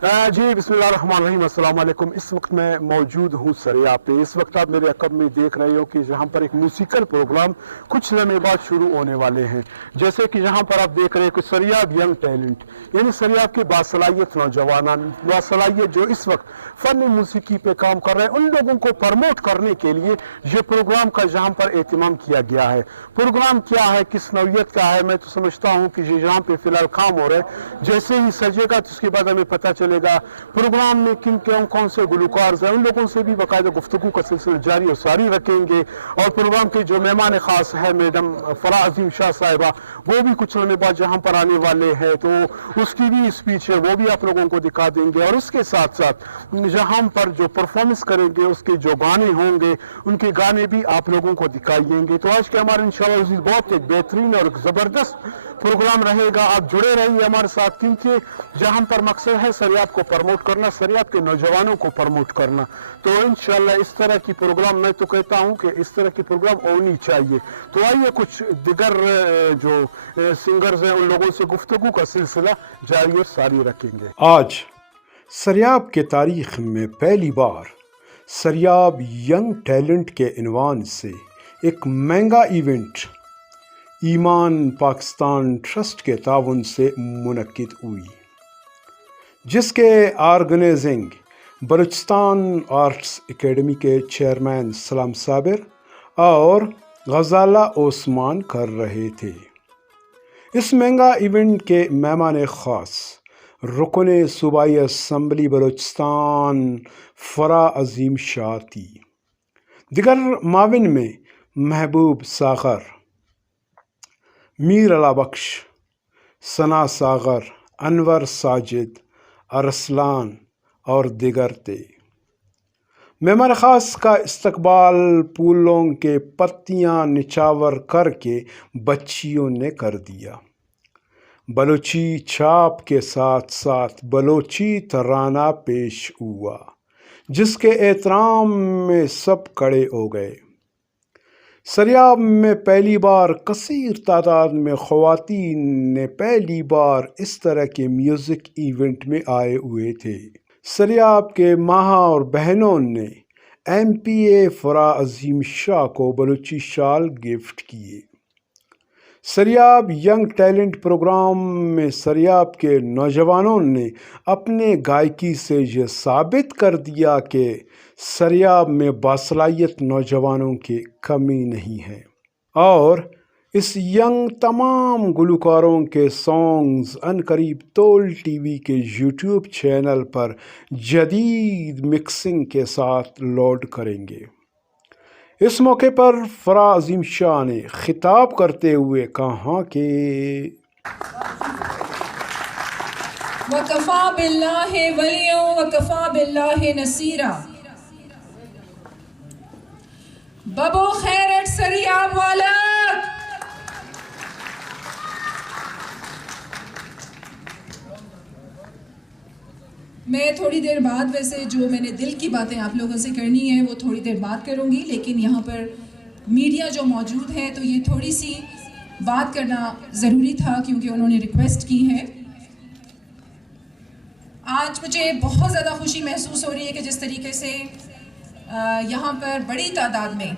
जी बिस्मिल्लाहिर्रहमानिर्रहीम, अस्सलाम वालेकुम। इस वक्त मैं मौजूद हूँ सरिया पे। इस वक्त आप मेरे अकब में देख रहे हो कि जहाँ पर एक म्यूजिकल प्रोग्राम कुछ लम्हे बाद शुरू होने वाले हैं। जैसे कि यहाँ पर आप देख रहे हैं कि सरियाब यंग टैलेंट, यानी सरियाब के बासलाहियत नौजवान बासलाहियत जो इस वक्त फ़न मूसीकी पे काम कर रहे हैं, उन लोगों को प्रमोट करने के लिए ये प्रोग्राम का यहाँ पर एहतमाम किया गया है। प्रोग्राम क्या है, किस नौयत का है, मैं तो समझता हूँ कि ये यहाँ पे फ़िलहाल काम हो रहा है। जैसे ही सजेगा तो उसके बाद हमें पता चलेगा प्रोग्राम में किन कौन से गुलकार हैं। उन लोगों से भी बाकायदा गुफ्तगू का सिलसिला जारी और सारी रखेंगे। और प्रोग्राम के जो मेहमान खास है मैडम फरा अजीम शाह साहिबा, वो भी कुछ समय बाद यहाँ पर आने वाले हैं, तो उसकी भी स्पीच है, वो भी आप लोगों को दिखा देंगे। और उसके साथ साथ यहाँ पर जो परफॉर्मेंस करेंगे, उसके जो गाने होंगे, उनके गाने भी आप लोगों को दिखाएंगे। तो आज के हमारे इंशाअल्लाह बहुत एक बेहतरीन और ज़बरदस्त प्रोग्राम रहेगा। आप जुड़े रहिए हमारे साथ, क्योंकि जहाँ पर मकसद है सरियाब को प्रमोट करना, सरियाब के नौजवानों को प्रमोट करना। तो इंशाल्लाह इस तरह की प्रोग्राम, मैं तो कहता हूँ कि इस तरह की प्रोग्राम होनी चाहिए। तो आइए कुछ दिगर जो सिंगर्स हैं उन लोगों से गुफ्तगू का सिलसिला जारी और सारी रखेंगे। आज सरियाब के तारीख़ में पहली बार सरियाब यंग टैलेंट के इनवान से एक महंगा इवेंट ईमान पाकिस्तान ट्रस्ट के ताउन से मुनक्किद हुई, जिसके ऑर्गेनाइजिंग बलूचिस्तान आर्ट्स एकेडमी के चेयरमैन सलाम साबिर और गजाला ओस्मान कर रहे थे। इस महंगा इवेंट के मेहमान ख़ास रुकने सूबाई असम्बली बलूचिस्तान फरा अजीम शाह थी। दिगर माविन में महबूब सागर, मीर अला बख्श, सना सागर, अनवर साजिद, अरसलान और दिगर थे। मेहमान ख़ास का इस्तकबाल फूलों के पत्तियां निछावर करके बच्चियों ने कर दिया। बलोची छाप के साथ साथ बलोची तराना पेश हुआ, जिसके एहतराम में सब खड़े हो गए। सरियाब में पहली बार कसीर तादाद में ख़वातीन ने पहली बार इस तरह के म्यूज़िक इवेंट में आए हुए थे। सरियाब के माँ और बहनों ने MPA फरा अजीम शाह को बलूची शाल गिफ्ट किए। सरियाब यंग टैलेंट प्रोग्राम में सरियाब के नौजवानों ने अपने गायकी से ये साबित कर दिया कि सरियाब में बासलाहियत नौजवानों की कमी नहीं है। और इस यंग तमाम गुलकारों के सॉन्ग्स अनकरीब तोल TV के YouTube चैनल पर जदीद मिक्सिंग के साथ लोड करेंगे। इस मौके पर फरा अजीम शाह ने खिताब करते हुए कहा कि वकफ़ा बिल्लाहि वलिय्यन वकफ़ा बिल्लाहि नसीरा। बबो खैरट सरियाब वाला। मैं थोड़ी देर बाद, वैसे जो मैंने दिल की बातें आप लोगों से करनी है वो थोड़ी देर बाद करूँगी, लेकिन यहाँ पर मीडिया जो मौजूद है तो ये थोड़ी सी बात करना ज़रूरी था क्योंकि उन्होंने रिक्वेस्ट की है। आज मुझे बहुत ज़्यादा खुशी महसूस हो रही है कि जिस तरीके से यहाँ पर बड़ी तादाद में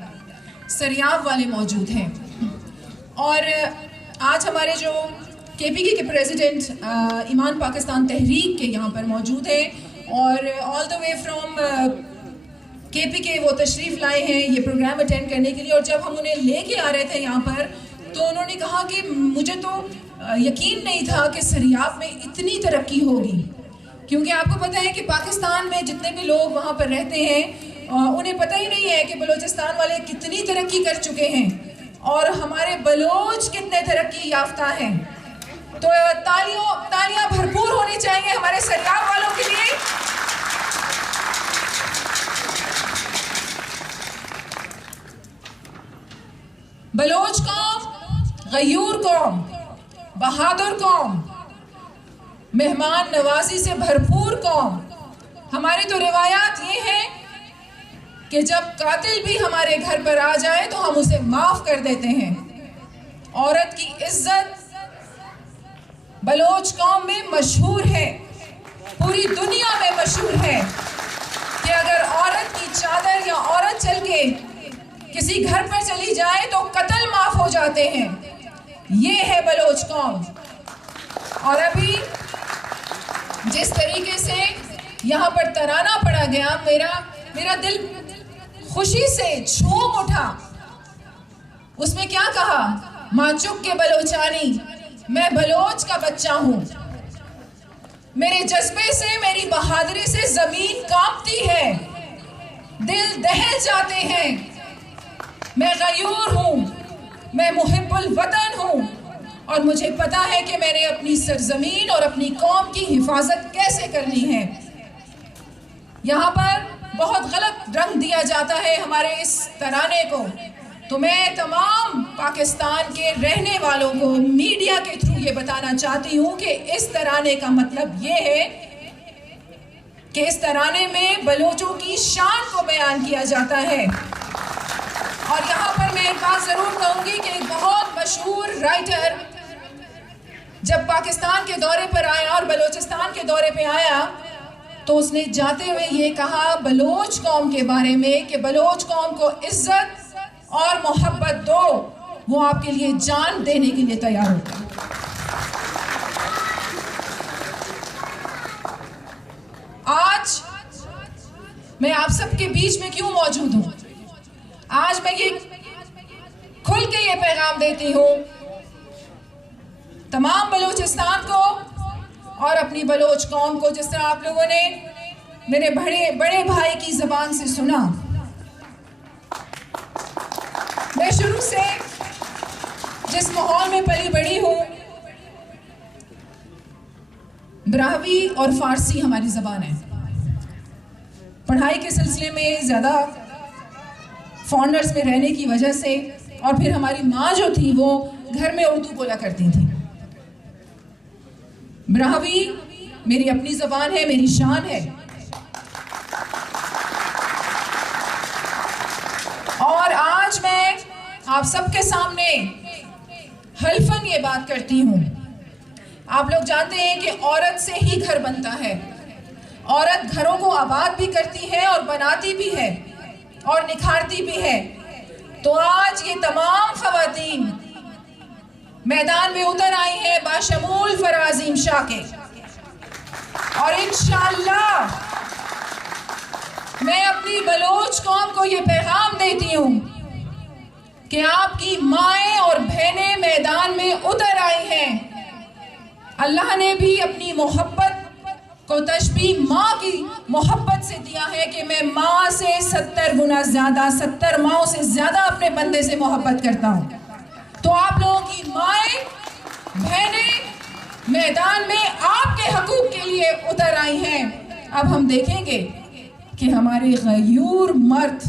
सरियाब वाले मौजूद हैं। और आज हमारे जो KPK के प्रेसिडेंट ईमान पाकिस्तान तहरीक के यहाँ पर मौजूद है और all the way from KPK वो तशरीफ़ लाए हैं ये प्रोग्राम अटेंड करने के लिए। और जब हम उन्हें लेके आ रहे थे यहाँ पर तो उन्होंने कहा कि मुझे तो यकीन नहीं था कि सरियाब में इतनी तरक्की होगी, क्योंकि आपको पता है कि पाकिस्तान में जितने भी लोग वहाँ पर रहते हैं उन्हें पता ही नहीं है कि बलूचिस्तान वाले कितनी तरक्की कर चुके हैं और हमारे बलोच कितने तरक्की याफ्ता हैं। तो तालियां भरपूर होनी चाहिए हमारे सरियाब वालों के लिए। बलोच कौम गयूर कौम, बहादुर कौम, मेहमान नवाजी से भरपूर कौम। हमारी तो रिवायात ये है कि जब कातिल भी हमारे घर पर आ जाए तो हम उसे माफ कर देते हैं। औरत की इज्जत बलोच कौम में मशहूर है। पूरी दुनिया में मशहूर है कि अगर औरत की चादर या औरत चल के किसी घर पर चली जाए तो कत्ल माफ हो जाते हैं। ये है बलोच कौम। और अभी जिस तरीके से यहाँ पर तराना पढ़ा गया, मेरा दिल खुशी से झूम उठा। उसमें क्या कहा? माचुक के बलोचानी, मैं बलोच का बच्चा हूँ। मेरे जज्बे से, मेरी बहादुरी से जमीन कांपती है, दिल दहल जाते हैं। मैं गयूर हूँ, मैं मुहिब्बुल वतन हूँ, और मुझे पता है कि मैंने अपनी सरजमीन और अपनी कौम की हिफाजत कैसे करनी है। यहाँ पर बहुत गलत रंग दिया जाता है हमारे इस तराने को, तो मैं तमाम पाकिस्तान के रहने वालों को मीडिया के थ्रू ये बताना चाहती हूँ कि इस तराने का मतलब ये है कि इस तराने में बलोचों की शान को बयान किया जाता है। और यहाँ पर मैं एक बात ज़रूर कहूँगी कि एक बहुत मशहूर राइटर जब पाकिस्तान के दौरे पर आया और बलोचिस्तान के दौरे पे आया, तो उसने जाते हुए ये कहा बलोच कौम के बारे में कि बलोच कौम को इज्जत और मोहब्बत दो, वो आपके लिए जान देने के लिए तैयार होगा। आज मैं आप सबके बीच में क्यों मौजूद हूँ? आज मैं ये खुल के ये पैगाम देती हूँ तमाम बलूचिस्तान को और अपनी बलोच कौम को, जिस तरह आप लोगों ने मेरे बड़े भाई की ज़बान से सुना। मैं शुरू से जिस माहौल में पली बड़ी हूँ, ब्राहवी और फारसी हमारी ज़बान है। पढ़ाई के सिलसिले में ज़्यादा फॉरेनर्स में रहने की वजह से, और फिर हमारी माँ जो थी वो घर में उर्दू बोला करती थी। ब्राहवी मेरी अपनी ज़बान है, मेरी शान है। और आज मैं आप सबके सामने हल्फन ये बात करती हूँ। आप लोग जानते हैं कि औरत से ही घर बनता है। औरत घरों को आबाद भी करती है और बनाती भी है और निखारती भी है। तो आज ये तमाम ख़वातीन मैदान में उतर आई हैं बाशमूल फराज़ीम शाह के, और इंशाअल्लाह मैं अपनी बलोच कौम को ये पैगाम देती हूँ कि आपकी माएँ और बहनें मैदान में उतर आई हैं। अल्लाह ने भी अपनी मोहब्बत को तशबीह माँ की मोहब्बत से दिया है कि मैं माँ से 70 गुना ज़्यादा, 70 माँओं से ज़्यादा अपने बंदे से मोहब्बत करता हूँ। तो आप लोगों की माएँ बहनें मैदान में आपके हकूक़ के लिए उतर आई हैं। अब हम देखेंगे कि हमारे गयूर मर्द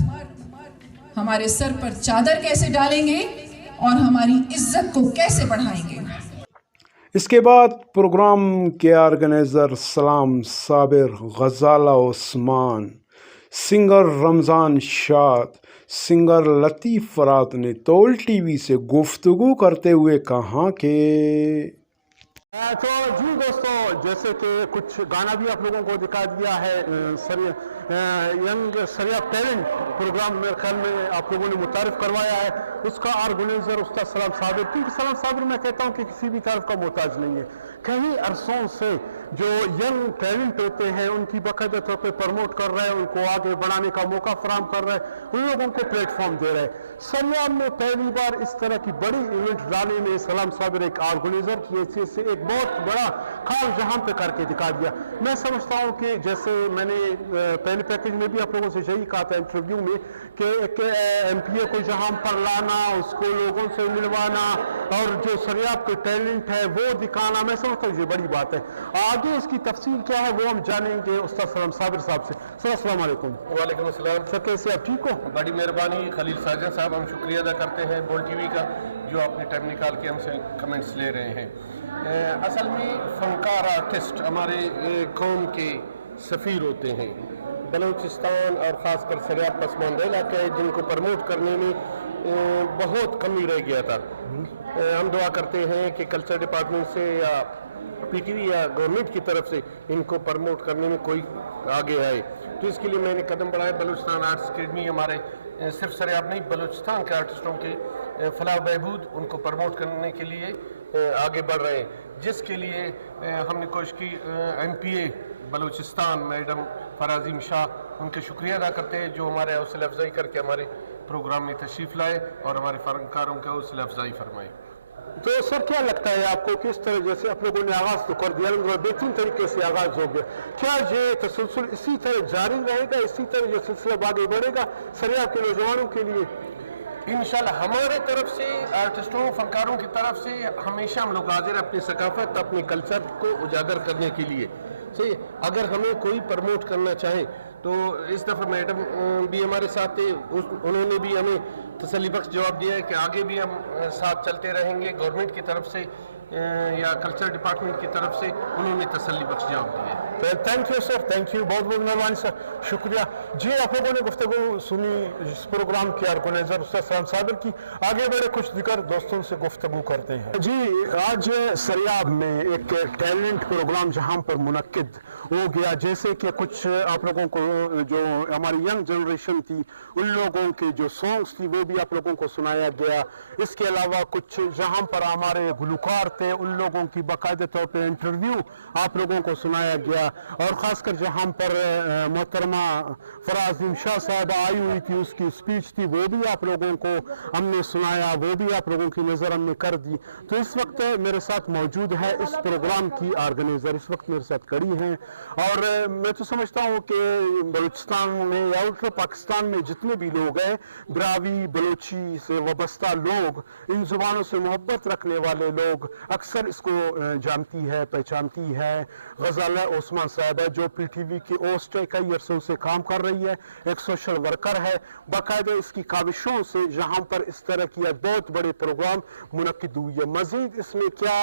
हमारे सर पर चादर कैसे डालेंगे और हमारी इज्जत को कैसे बढ़ाएंगे। इसके बाद प्रोग्राम के ऑर्गेनाइज़र सलाम साबिर, गज़ाला उस्मान, सिंगर रमज़ान शाद, सिंगर लतीफ़ फरात ने तौल टीवी से गुफ्तगू करते हुए कहा कि तो जी दोस्तों, जैसे कि कुछ गाना भी आप लोगों को दिखा दिया है। यंग सरिया टैलेंट प्रोग्राम मेरे ख्याल में आप लोगों ने मुतारिफ करवाया है। उसका ऑर्गेनाइजर उस्ताद सलाम साबिर, क्योंकि सलाम साबिर मैं कहता हूँ कि किसी भी तारीफ का मोहताज नहीं है। कई अरसों से जो यंग टैलेंट होते हैं उनकी बाकायदा तौर पर प्रमोट कर रहे हैं, उनको आगे बढ़ाने का मौका फराहम कर रहे हैं, उन लोगों को प्लेटफॉर्म दे रहे हैं। सरिया में पहली बार इस तरह की बड़ी इवेंट डालने में सलाम साबिर एक ऑर्गेनाइजर की हैसियत से एक बहुत बड़ा काम जहां पे करके दिखा दिया। मैं समझता हूं कि जैसे मैंने पहले पैकेज में भी आप लोगों से यही कहा था इंटरव्यू में कि एमपीए को जहां पर लाना, उसको लोगों से मिलवाना और जो सरियाब के टैलेंट है वो दिखाना, मैं समझता हूँ ये बड़ी बात है। आगे इसकी तफसील क्या है वो हम जानेंगे उस्ताद सलाम साबिर साहब से। सर अस्सलाम वालेकुम। वालेकुम अस्सलाम। सर कैसे आप ठीक हो? बड़ी मेहरबानी खलील साजन साहब, हम शुक्रिया अदा करते हैं बोल टीवी का जो आपने टाइम निकाल के हमसे कमेंट्स ले रहे हैं। असल में फनकार आर्टिस्ट हमारे कौम के सफ़ीर होते हैं। बलूचिस्तान और ख़ासकर सरियाब पसमानदा इलाके जिनको प्रमोट करने में बहुत कमी रह गया था। हम दुआ करते हैं कि कल्चर डिपार्टमेंट से या पीटीवी या गवर्नमेंट की तरफ से इनको प्रमोट करने में कोई आगे आए। तो इसके लिए मैंने कदम बढ़ाए। बलूचिस्तान आर्ट्स अकेडमी हमारे सिर्फ सरियाब नहीं, बलूचिस्तान के आर्टिस्टों के फलाह बहबूद उनको प्रमोट करने के लिए आगे बढ़ रहे हैं, जिसके लिए हमने कोशिश की। MPA बलूचिस्तान मैडम फराजीम शाह, उनके शुक्रिया अदा करते हैं जो हमारे हौसला अफजाई करके हमारे प्रोग्राम में तशरीफ़ लाए और हमारे फनकारों का हौसला अफजाई फरमाए। तो सर क्या लगता है आपको, किस तरह जैसे आप लोगों ने आगाज़ तो कर दिया, बेहतरीन तरीके से आगाज़ हो गया, क्या ये तसलसल इसी तरह जारी रहेगा, इसी तरह ये सिलसिला आगे बढ़ेगा सरियाब के नौजवानों के लिए? इंशाल्लाह हमारे तरफ से, आर्टिस्टों फनकारों की तरफ से हमेशा हम लोग हाजिर अपनी सकाफत, अपने कल्चर को उजागर करने के लिए। सही, अगर हमें कोई प्रमोट करना चाहे तो इस दफ़ा मैडम भी हमारे साथ थे, उन्होंने भी हमें तसल्ली बख्श जवाब दिया है कि आगे भी हम साथ चलते रहेंगे। गवर्नमेंट की तरफ से या कल्चर डिपार्टमेंट की तरफ से उन्होंने तसल्ली बख्श जवाब दिया है। Thank you sir, thank you, बहुत बहुत मेहरबानी सर, शुक्रिया जी। आप लोगों ने गुफ्तगू सुनी इस प्रोग्राम के ऑर्गेनाइजर उस्ताद सलाम साबिर की। आगे बढ़े कुछ दिकर दोस्तों से गुफ्तगू करते हैं जी। आज सरियाब में एक टैलेंट प्रोग्राम जहां पर मुनक्किद हो गया, जैसे कि कुछ आप लोगों को जो हमारी यंग जनरेशन थी उन लोगों के जो सॉन्ग्स थी वो भी आप लोगों को सुनाया गया। इसके अलावा कुछ जहां पर हमारे गुलकार थे उन लोगों की बाकायदे तौर पर इंटरव्यू आप लोगों को सुनाया गया, और ख़ासकर जहाँ पर मोहतरमा फराजीम शाह साहबा आई हुई थी उसकी स्पीच थी वो भी आप लोगों को हमने सुनाया, वो भी आप लोगों की नज़र हमने कर दी। तो इस वक्त मेरे साथ मौजूद है इस प्रोग्राम की ऑर्गेनाइज़र, इस वक्त मेरे साथ खड़ी हैं, और मैं तो समझता हूँ कि बलूचिस्तान में या उत्तर पाकिस्तान में जितने भी लोग हैं, ब्रावी बलोची से वाबस्ता लोग, इन ज़ुबानों से मोहब्बत रखने वाले लोग अक्सर इसको जानती है, पहचानती है। गजाला ओस्मान साहबा जो PTV की होस्ट है, कई अरसों से काम कर रही है, एक सोशल वर्कर है, बाकायदा इसकी काविशों से जहाँ पर इस तरह की बहुत बड़े प्रोग्राम मुनक्किद हुई है। मजीद इसमें क्या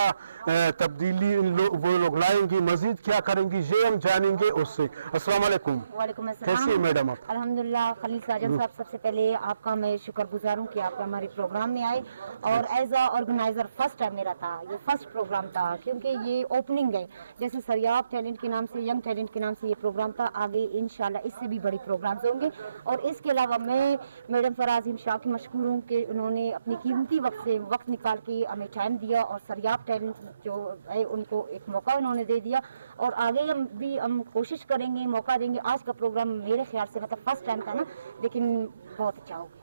तब्दीली वो लोग लाएंगी, मजीद क्या करेंगी, ये हम जानेंगे उससे। अस्सलाम वालेकुम। वालेकुम अस्सलाम। कैसी है मैडम आप? अल्हम्दुलिल्लाह। खलील साजन साहब, सबसे पहले आपका मैं शुक्रगुजार हूँ कि आप हमारे प्रोग्राम में आए, और as a organizer first time मेरा था, ये फर्स्ट प्रोग्राम था, क्योंकि ये ओपनिंग है। जैसे सरियाब टैलेंट के नाम से, यंग टैलेंट के नाम से ये प्रोग्राम था, आगे इंशाल्लाह इससे भी बड़े प्रोग्राम्स होंगे। और इसके अलावा मैं मैडम फराजीम शाह की मशकूर हूँ कि उन्होंने अपनी कीमती वक्त से वक्त निकाल के हमें टाइम दिया, और सरियाब टैलेंट जो है उनको एक मौका उन्होंने दे दिया, और आगे हम कोशिश करेंगे, मौका देंगे। आज का प्रोग्राम मेरे ख्याल से मतलब फर्स्ट टाइम था ना, लेकिन बहुत अच्छा हो गया।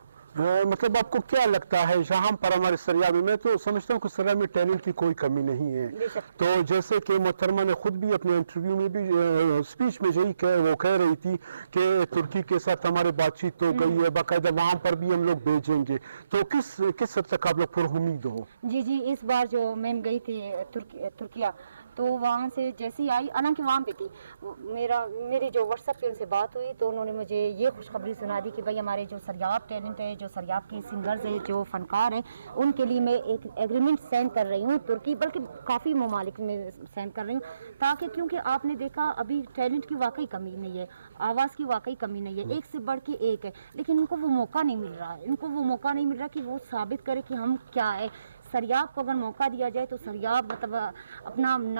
मतलब आपको क्या लगता है जहाँ पर हमारे सरियाब में, मैं तो समझता हूँ कि सरियाब में टैलेंट की कोई कमी नहीं है। तो जैसे कि मोहतरमा ने खुद भी अपने इंटरव्यू में भी स्पीच में यही वो कह रही थी कि तुर्की के साथ हमारे बातचीत तो गई है, बाकायदा वहाँ पर भी हम लोग भेजेंगे। तो किस हद तक आप लोग पुरउम्मीद हो? जी जी, इस बार जो मैम गई थी तुर्किया, तो वहाँ से जैसी आई, हालांकि वहाँ पे थी, मेरी जो व्हाट्सएप पे उनसे बात हुई तो उन्होंने मुझे ये खुशखबरी सुना दी कि भाई हमारे जो सरियाब टैलेंट है, जो सरियाब के सिंगर्स हैं, जो फनकार हैं, उनके लिए मैं एक एग्रीमेंट साइन कर रही हूँ तुर्की, बल्कि काफ़ी ममालिक में साइन कर रही हूँ, ताकि क्योंकि आपने देखा अभी टैलेंट की वाकई कमी नहीं है, आवाज़ की वाकई कमी नहीं है, एक से बढ़ के एक है, लेकिन इनको वो मौका नहीं मिल रहा है, इनको वो मौका नहीं मिल रहा कि वो साबित करे कि हम क्या है। सरियाब को अगर मौका दिया जाए तो सरियाब मतलब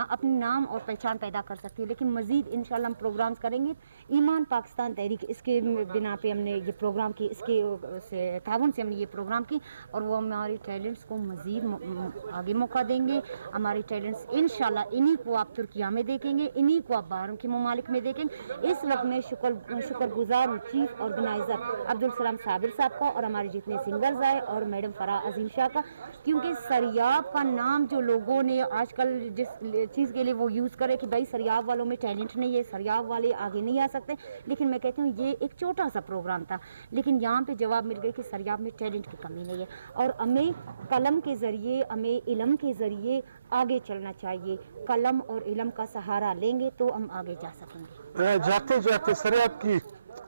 अपनी नाम और पहचान पैदा कर सकती है। लेकिन मज़ीद इंशाल्लाह हम प्रोग्राम्स करेंगे। ईमान पाकिस्तान तहरीक, इसके बिना पे हमने ये प्रोग्राम की, इसके ताउन से हमने ये प्रोग्राम की, और वो हमारे टैलेंट्स को मज़ीद आगे मौका देंगे। हमारे टैलेंट्स इंशाल्लाह इन्हीं को आप तुर्किया में देखेंगे, इन्हीं को आप बाहरों के ममालिक में देखेंगे। इस वक्त मैं शुक्रगुजार हूँ चीफ ऑर्गेनाइज़र अब्दुल सलाम साबिर साहब का, और हमारे जितने सिंगर्स आए, और मैडम फराजीम शाह का, क्योंकि सरियाब का नाम जो लोगों ने आजकल जिस चीज़ के लिए वो यूज़ करे कि भाई सरियाब वालों में टैलेंट नहीं है, सरियाब वाले आगे नहीं आ सकते, लेकिन मैं कहती हूँ ये एक छोटा सा प्रोग्राम था, लेकिन यहाँ पे जवाब मिल गई कि सरियाब में टैलेंट की कमी नहीं है, और हमें कलम के ज़रिए, हमें इल्म के ज़रिए आगे चलना चाहिए। कलम और इल्म का सहारा लेंगे तो हम आगे जा सकेंगे। जाते जाते सरियाब की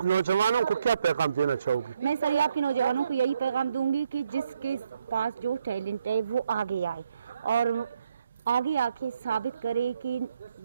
नौजवानों को क्या पैगाम देना चाहोगी? मैं सरियाब के नौजवानों को यही पैगाम दूंगी कि जिसके पास जो टैलेंट है वो आगे आए, और आगे आके साबित करे कि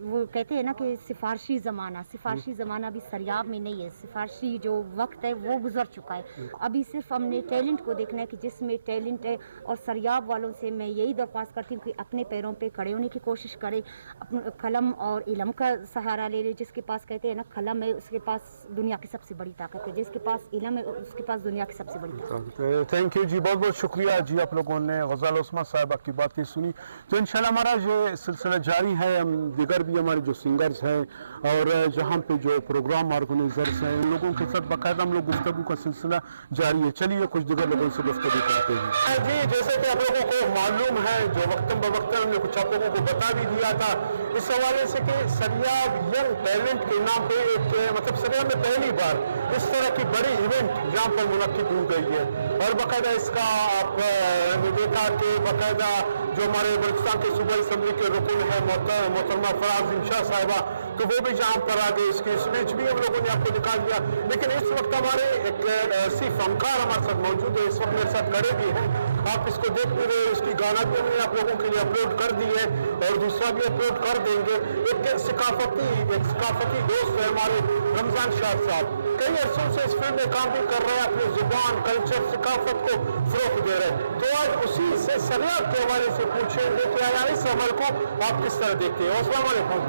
वो कहते हैं ना कि सिफारशी ज़माना भी सरियाब में नहीं है। सिफारशी जो वक्त है वो गुजर चुका है। अभी सिर्फ हमने टैलेंट को देखना है कि जिसमें टैलेंट है। और सरियाब वालों से मैं यही दरख्वास्त करती हूँ कि अपने पैरों पे खड़े होने की कोशिश करें, अपने कलम और इलम का सहारा ले ले। जिसके पास कहते हैं ना कलम है उसके पास दुनिया की सबसे बड़ी ताकत है, जिसके पास इलम है उसके पास दुनिया की सबसे बड़ी ताकत है। थैंक यू जी, बहुत बहुत शुक्रिया जी, आप लोगों ने गज़ाल उस्मा साहिबा की बातें सुनी। तो इंशाल्लाह हमारा ये सिलसिला जारी है। हम दिगर भी हमारे जो सिंगर्स हैं और जहाँ पे जो प्रोग्राम ऑर्गेनाइजर्स हैं उन लोगों के साथ बाकायदा हम लोग गुफ्तगू का सिलसिला जारी है। चलिए कुछ दिगर लोगों से गुफ्तगू करते हैं। जी, जैसे कि आप लोगों को मालूम है, जो वक्तन बवक्तन हमने कुछ आप लोगों को बता भी दिया था इस हवाले से कि सरियाब यंग टैलेंट के नाम पे एक मतलब सरियाब में पहली बार इस तरह की बड़ी इवेंट यहाँ पर मुनक्किद हो गई है। और बाकायदा इसका आपने देखा कि बाकायदा जो हमारे बलूचिस्तान के सूबाई असम्बली के रुकन है मोहतरमा फराज़ शाह साहिबा, तो वो भी जहाँ पर आ गए। इसकी स्पीच भी हम लोगों ने आपको दिखा दिया। लेकिन इस वक्त हमारे एक ऐसी फनकार हमारे साथ मौजूद है, इस वक्त मेरे साथ खड़े भी हैं, आप इसको देख भी रहे हो। इसकी गाना भी हमने आप लोगों के लिए अपलोड कर दी है और दूसरा भी अपलोड कर देंगे। एक सकाफती दोस्त है हमारे रमज़ान शाह साहब, कई अरसों से इस फील्ड में काम भी कर रहे हैं, अपनी जुबान कल्चर सकाफत को फरोग दे रहे हैं। तो आज उसी से सरियाब के हवाले से पूछेंगे कि आया इस अमल को आप किस तरह देखते हैं। अस्सलाम वालेकुम।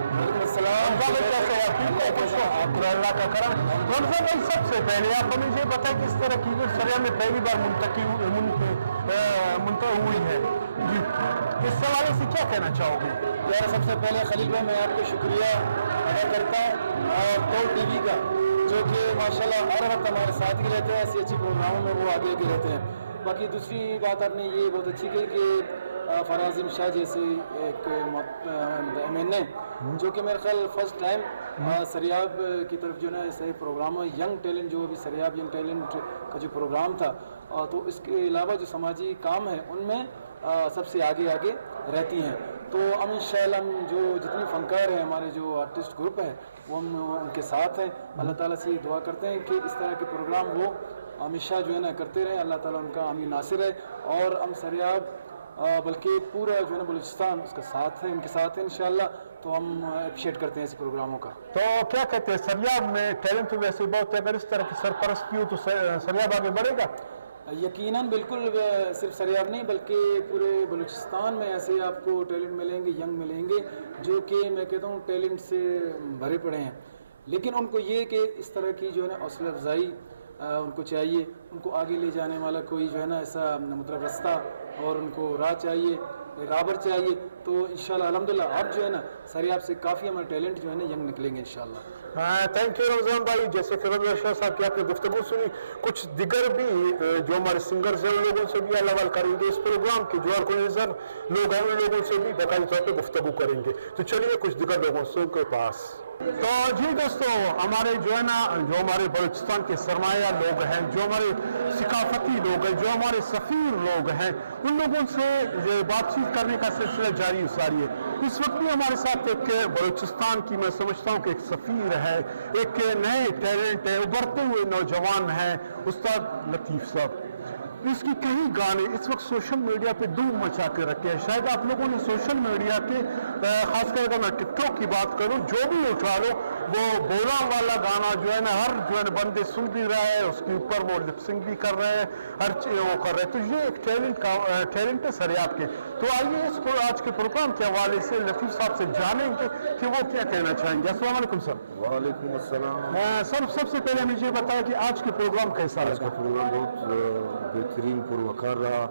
अल्लाह का करम। रमज़ान भाई, सबसे पहले आप हमें ये बताएं कि इस तरह की सरिया में पहली बार मुंतखब हुई है जी, इस हवाले से क्या कहना चाहोगे? यार सबसे पहले खलील भाई मैं आपको शुक्रिया अदा करता हूँ और तो टीवी का जो कि माशाल्लाह हर वक्त हमारे साथ ही रहते हैं, ऐसी अच्छी प्रोग्रामों में वो आगे भी रहते हैं। बाकी दूसरी बात आपने ये बहुत अच्छी कही कि फराज़ शाह जैसे एक MNA जो कि मेरे ख्याल फर्स्ट टाइम सरियाब की तरफ जो है ऐसे प्रोग्राम यंग टैलेंट जो अभी सरियाब यंग टैलेंट का जो प्रोग्राम था, तो इसके अलावा जो समाजी काम है उनमें सबसे आगे रहती हैं। तो हम इंशाअल्लाह हम जो जितनी फ़नकार हैं हमारे जो आर्टिस्ट ग्रुप है वो हम उनके साथ हैं। अल्लाह ताला से दुआ करते हैं कि इस तरह के प्रोग्राम वो हमेशा जो है ना करते रहें। अल्लाह ताला उनका आमीन नासिर है और हम सरियाब बल्कि पूरा जो है ना बलूचिस्तान उसका साथ है, उनके साथ है इंशाअल्लाह। तो हम अप्रिशिएट करते हैं ऐसे प्रोग्रामों का। तो क्या कहते हैं, सरियाब में टैलेंट तो वैसे बहुत है, अगर इस तरह की सरपरस्ती हो तो सरियाब आगे बढ़ेगा? यकीनन बिल्कुल, सिर्फ सरियाब नहीं बल्कि पूरे बलूचिस्तान में ऐसे आपको टैलेंट मिलेंगे, यंग मिलेंगे जो कि मैं कहता हूँ टैलेंट से भरे पड़े हैं। लेकिन उनको ये कि इस तरह की जो है ना हौसला अफजाई उनको चाहिए, उनको आगे ले जाने वाला कोई जो है ना ऐसा मतलब रास्ता और उनको राह चाहिए, राबर चाहिए। तो इंशाल्लाह अल्हम्दुलिल्लाह अब जो है ना सरियाब से काफ़ी हमारे टैलेंट जो है ना यंग निकलेंगे इंशाल्लाह। थैंक यू रमज़ान भाई। जैसे कि रमज़ान शाह साहब की आपने गुफ्तगू सुनी, कुछ दिगर भी जो हमारे सिंगर्स हैं उन लोगों से भी अलावा करेंगे, इस प्रोग्राम के जो ऑर्गेनाइजर लोग हैं उन लोगों से भी बाकायदा तौर पर गुफ्तगू करेंगे। तो चलिए कुछ दिगर लोगों के पास। तो जी दोस्तों, हमारे जो है ना जो हमारे बलूचिस्तान के सरमाया लोग हैं, जो हमारे सकाफती लोग हैं, जो हमारे सफ़ीर लोग हैं, उन लोगों से बातचीत करने का सिलसिला जारी सारी है। इस वक्त भी हमारे साथ एक बलूचिस्तान की मैं समझता हूँ कि एक सफ़ीर है, एक नए टैलेंट है, उभरते हुए नौजवान है, उस्ताद लतीफ़ साहब। इसकी कई गाने इस वक्त सोशल मीडिया पे धूम मचा के रखे हैं। शायद आप लोगों ने सोशल मीडिया के खासकर अगर मैं टिकटॉक की बात करूं, जो भी उठा लो वो बोला वाला गाना जो है ना हर जो है ना बंदे सुन भी रहा है, उसके ऊपर वो लिपसिंग भी कर रहे हैं, हर चीज वो कर रहे हैं। तो ये एक टैलेंट है सरियाब के। तो आइए इस आज के प्रोग्राम के हवाले से लतीफ़ साहब से जानेंगे कि वो क्या कहना चाहेंगे। अस्सलाम वालेकुम सर। वालेकुम अस्सलाम। सर सबसे पहले मुझे बताया कि आज के प्रोग्राम कैसा आज का लगा? प्रोग्राम बहुत बेहतरीन पुरवकार रहा,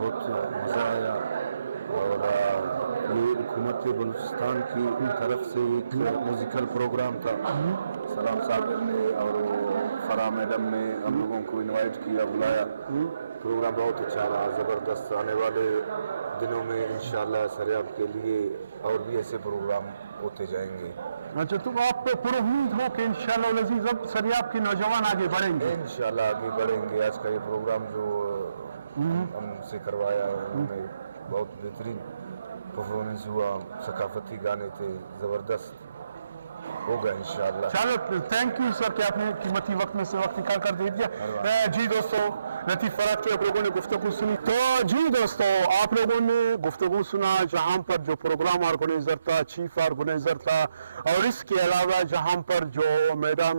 बहुत मज़ा आया और ये हुकूमत बलूचिस्तान की तरफ से एक म्यूज़िकल प्रोग्राम था। सलाम साहब ने और फरा मैडम ने हम लोगों को इनवाइट किया, बुलाया। प्रोग्राम बहुत अच्छा रहा, ज़बरदस्त। आने वाले दिनों में इंशाअल्लाह सरियाब के लिए और भी ऐसे प्रोग्राम होते जाएंगे। अच्छा, तो आप पुरुम्मीद हो कि इंशाअल्लाह लजीज अब सरियाब के नौजवान आगे बढ़ेंगे? इंशाअल्लाह आगे बढ़ेंगे। आज का ये प्रोग्राम जो हमसे करवाया है उन्होंने बहुत बेहतरीन परफॉर्मेंस हुआ, सकाफती गाने थे, ज़बरदस्त होगा इंशाअल्लाह। चलो थैंक यू सर कि आपने कीमती वक्त में से वक्त निकाल कर दे दिया। जी दोस्तों, लतीफ़ फराद की आप लोगों ने गुफ्तगू सुनी। तो जी दोस्तों, आप लोगों ने गुफ्तगू सुना जहाँ पर जो प्रोग्राम ऑर्गेनाइज़र था, चीफ ऑर्गेनाइज़र था, और इसके अलावा जहाँ पर जो मैडम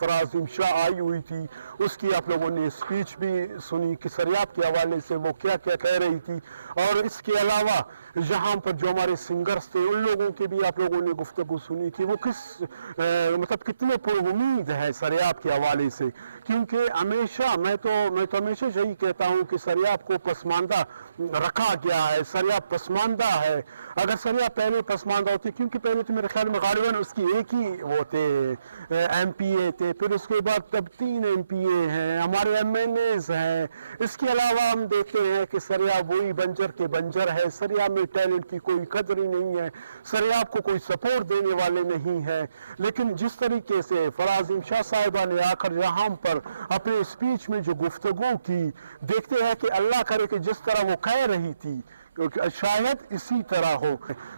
फराज़ शाह आई हुई थी उसकी आप लोगों ने स्पीच भी सुनी कि सरियाब के हवाले से वो क्या क्या कह रही थी। और इसके अलावा जहाँ पर जो हमारे सिंगर्स थे उन लोगों की भी आप लोगों ने गुफ्तगू सुनी कि वो मतलब कितने पुरुमीद है सरियाब के हवाले से। क्योंकि हमेशा मैं तो हमेशा यही कहता हूँ कि सरियाब को पसमानदा रखा गया है, सरियाब पसमानदा है। अगर सरियाब पहले पसमानदा होती, क्योंकि पहले तो मेरे ख्याल में गालिबन उसकी एक ही वो थे MPA थे, फिर उसके बाद तब 3 MPA हैं, हमारे MNAs हैं। इसके अलावा हम देखते हैं कि सरियाब वही बंजर के बंजर है, सरियाब में टैलेंट की कोई कदर ही नहीं है, सरियाब को कोई सपोर्ट देने वाले नहीं है। लेकिन जिस तरीके से फराज़ शाह साहिबा ने आकर यहाँ पर अपने स्पीच में जो गुफ्तगू की, देखते हैं कि अल्लाह करे कि जिस तरह वो कह रही थी शायद इसी तरह हो।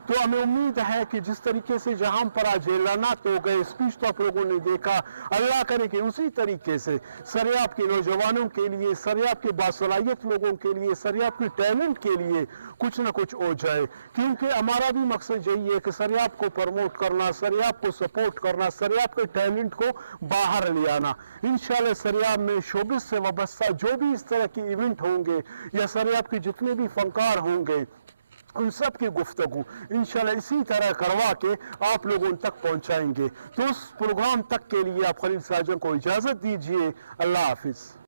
तो हमें उम्मीद है कि जिस तरीके से जहाँ पर आज ऐलानात हो गए, स्पीच तो आप लोगों ने देखा, अल्लाह करे कि उसी तरीके से सरियाब के नौजवानों के लिए, सरियाब के बासलाहियत लोगों के लिए, सरियाब के टैलेंट के लिए कुछ ना कुछ हो जाए। क्योंकि हमारा भी मकसद यही है कि सरियाब को प्रमोट करना, सरियाब को सपोर्ट करना, सरियाब के टैलेंट को बाहर ले आना। इंशाल्लाह सरियाब में शोबिस से वाबस्ता जो भी इस तरह के इवेंट होंगे या सरियाब के जितने भी फनकार होंगे उन सब की गुफ्तगू इंशाल्लाह इसी तरह करवा के आप लोगों तक पहुंचाएंगे। तो उस प्रोग्राम तक के लिए आप खलील साजन को इजाज़त दीजिए। अल्लाह हाफिज़।